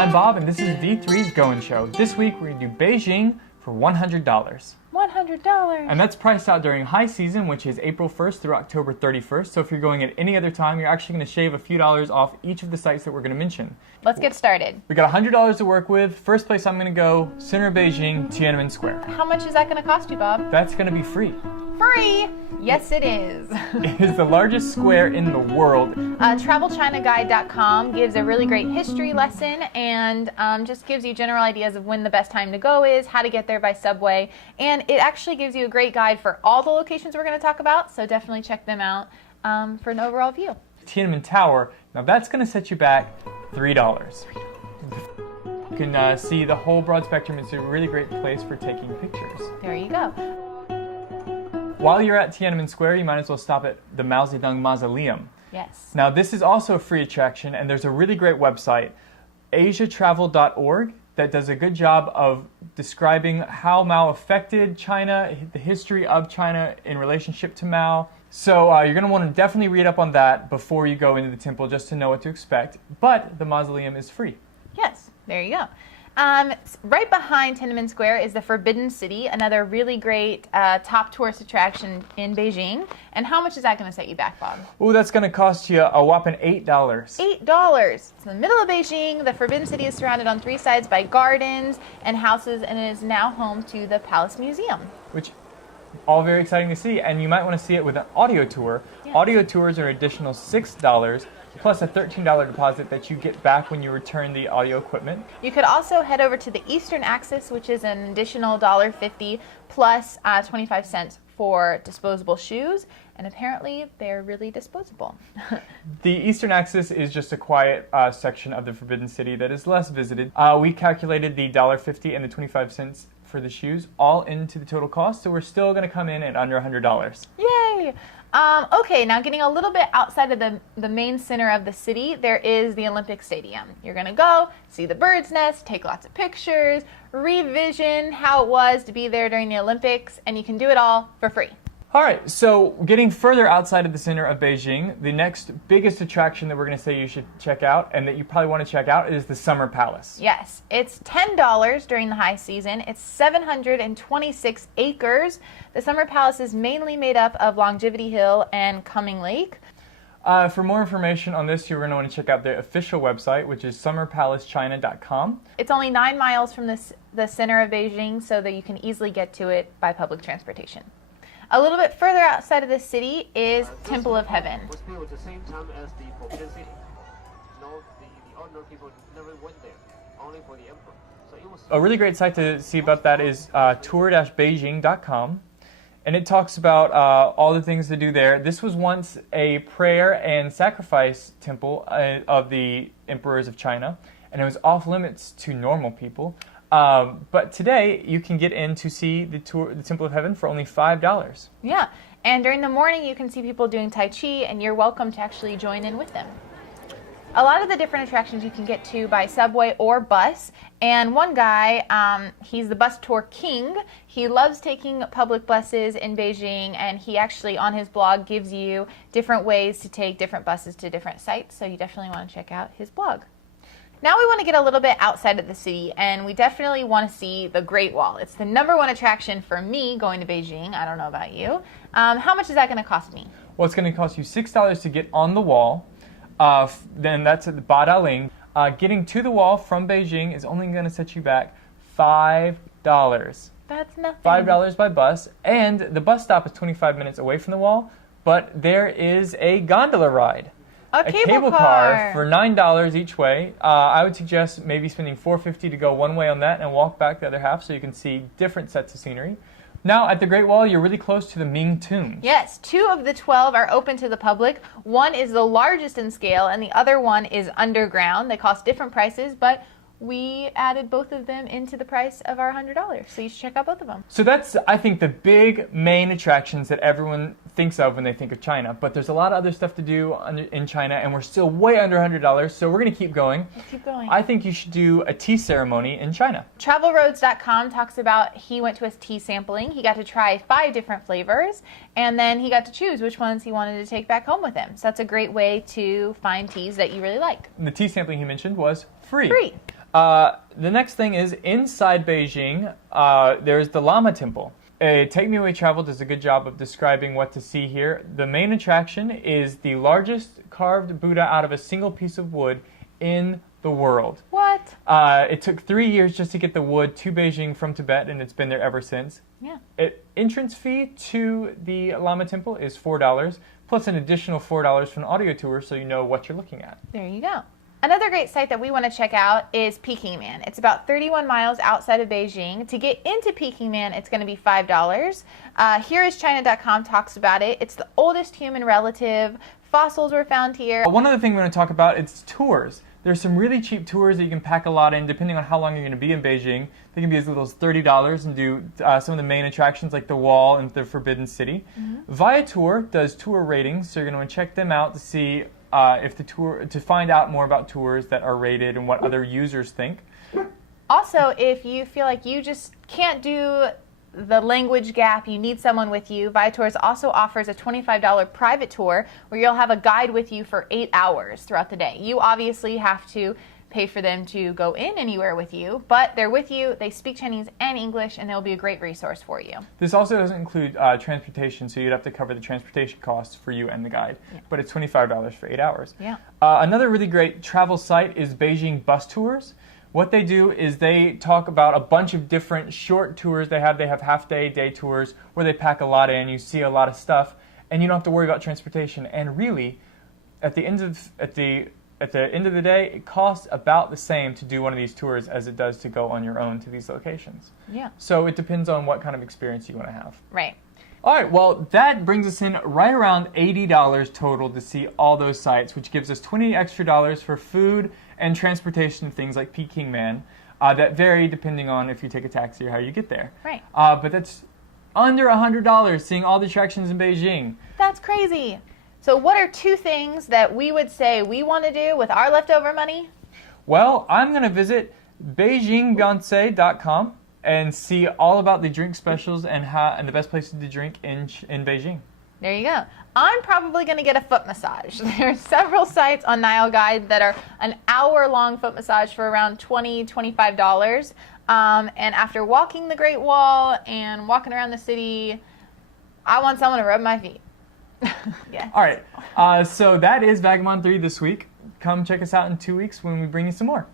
I'm Bob, and this is D3's Goin Show. This week we're going to do Beijing for $100. $100. And that's priced out during high season, which is April 1st through October 31st. So if you're going at any other time, you're actually going to shave a few dollars off each of the sites that we're going to mention. Let's get started. We got $100 to work with. First place I'm going to go, center of Beijing, Tiananmen Square. How much is that going to cost you, Bob? That's going to be free. Free! Yes, it is. It is the largest square in the world. TravelChinaGuide.com gives a really great history lesson and just gives you general ideas of when the best time to go is, how to get there by subway, and it actually gives you a great guide for all the locations we're going to talk about, so definitely check them out for an overall view. Tiananmen Tower, now that's going to set you back $3. You can see the whole broad spectrum. It's a really great place for taking pictures. There you go. While you're at Tiananmen Square, you might as well stop at the Mao Zedong Mausoleum. Yes. Now, this is also a free attraction, and there's a really great website, asiatravel.org, that does a good job of describing how Mao affected China, the history of China in relationship to Mao. So you're going to want to definitely read up on that before you go into the temple just to know what to expect. But the mausoleum is free. Yes, there you go. Right behind Tiananmen Square is the Forbidden City, another really great top tourist attraction in Beijing. And how much is that going to set you back, Bob? Ooh, that's going to cost you a whopping $8. $8. It's in the middle of Beijing. The Forbidden City is surrounded on three sides by gardens and houses, and it is now home to the Palace Museum. Which, all very exciting to see, and you might want to see it with an audio tour. Yes. Audio tours are an additional $6. Plus a $13 deposit that you get back when you return the audio equipment. You could also head over to the Eastern Axis, which is an additional $1.50 plus 25 cents for disposable shoes, and apparently they're really disposable. The Eastern Axis is just a quiet section of the Forbidden City that is less visited. We calculated the $1.50 and the 25 cents for the shoes all into the total cost, so we're still going to come in at under $100. Yay! Okay, now getting a little bit outside of the main center of the city, there is the Olympic Stadium. You're going to go, see the bird's nest, take lots of pictures, revision how it was to be there during the Olympics, and you can do it all for free. All right, so getting further outside of the center of Beijing, the next biggest attraction that we're going to say you should check out and that you probably want to check out is the Summer Palace. Yes, it's $10 during the high season. It's 726 acres. The Summer Palace is mainly made up of Longevity Hill and Cumming Lake. For more information on this, you're going to want to check out the official website, which is summerpalacechina.com. It's only 9 miles from the center of Beijing, so that you can easily get to it by public transportation. A little bit further outside of the city is Temple of Heaven. Was built at the same time as the Forbidden City. No, the ordinary people never went there, only for the emperor. So it was A really great site to see about that is tour-beijing.com, and it talks about all the things to do there. This was once a prayer and sacrifice temple of the emperors of China, and it was off limits to normal people. But today, you can get in to see the Temple of Heaven for only $5. Yeah, and during the morning you can see people doing Tai Chi, and you're welcome to actually join in with them. A lot of the different attractions you can get to by subway or bus, and one guy, he's the bus tour king. He loves taking public buses in Beijing, and he actually on his blog gives you different ways to take different buses to different sites, so you definitely want to check out his blog. Now we want to get a little bit outside of the city, and we definitely want to see the Great Wall. It's the #1 attraction for me going to Beijing. I don't know about you. How much is that going to cost me? Well, it's going to cost you $6 to get on the wall. Then that's at the Badaling. Getting to the wall from Beijing is only going to set you back $5. That's nothing. $5 by bus, and the bus stop is 25 minutes away from the wall, but there is a gondola ride. A cable car for $9 each way. I would suggest maybe spending $4.50 to go one way on that and walk back the other half so you can see different sets of scenery. Now, at the Great Wall, you're really close to the Ming tombs. Yes, 2 of the 12 are open to the public. One is the largest in scale, and the other one is underground. They cost different prices, but we added both of them into the price of our $100. So you should check out both of them. So that's, I think, the big main attractions that everyone thinks of when they think of China. But there's a lot of other stuff to do in China, and we're still way under $100, so we're going to keep going. Let's keep going. I think you should do a tea ceremony in China. TravelRoads.com talks about he went to his tea sampling. He got to try 5 different flavors, and then he got to choose which ones he wanted to take back home with him. So that's a great way to find teas that you really like. And the tea sampling he mentioned was free. The next thing is inside Beijing, there's the Lama Temple. Take Me Away Travel does a good job of describing what to see here. The main attraction is the largest carved Buddha out of a single piece of wood in the world. What? It took 3 years just to get the wood to Beijing from Tibet, and it's been there ever since. Yeah. Entrance fee to the Lama Temple is $4, plus an additional $4 for an audio tour so you know what you're looking at. There you go. Another great site that we want to check out is Peking-man. It's about 31 miles outside of Beijing. To get into Peking-man, it's going to be $5. HereIsChina.com talks about it. It's the oldest human relative. Fossils were found here. One other thing we're going to talk about is tours. There's some really cheap tours that you can pack a lot in depending on how long you're going to be in Beijing. They can be as little as $30 and do some of the main attractions like the Wall and the Forbidden City. Viator does tour ratings, so you're going to want to check them out to see to find out more about tours that are rated and what other users think. Also, if you feel like you just can't do the language gap, you need someone with you, Viator also offers a $25 private tour where you'll have a guide with you for 8 hours throughout the day. You obviously have to pay for them to go in anywhere with you, but they're with you, they speak Chinese and English, and they'll be a great resource for you. This also doesn't include transportation, so you'd have to cover the transportation costs for you and the guide, but it's $25 for 8 hours. Yeah. Another really great travel site is Beijing Bus Tours. What they do is they talk about a bunch of different short tours they have. They have half-day, day tours where they pack a lot in, you see a lot of stuff, and you don't have to worry about transportation. And really, at the end of the day, it costs about the same to do one of these tours as it does to go on your own to these locations. Yeah. So it depends on what kind of experience you want to have. Right. All right, well, that brings us in right around $80 total to see all those sites, which gives us $20 extra for food and transportation of things like Peking-man that vary depending on if you take a taxi or how you get there. Right. But that's under $100 seeing all the attractions in Beijing. That's crazy. So what are 2 things that we would say we want to do with our leftover money? Well, I'm going to visit BeijingBeyonce.com and see all about the drink specials and the best places to drink in Beijing. There you go. I'm probably going to get a foot massage. There are several sites on Nile Guide that are an hour-long foot massage for around $20, $25. And after walking the Great Wall and walking around the city, I want someone to rub my feet. Yeah. All right. So that is Vagabond 3 this week. Come check us out in 2 weeks when we bring you some more.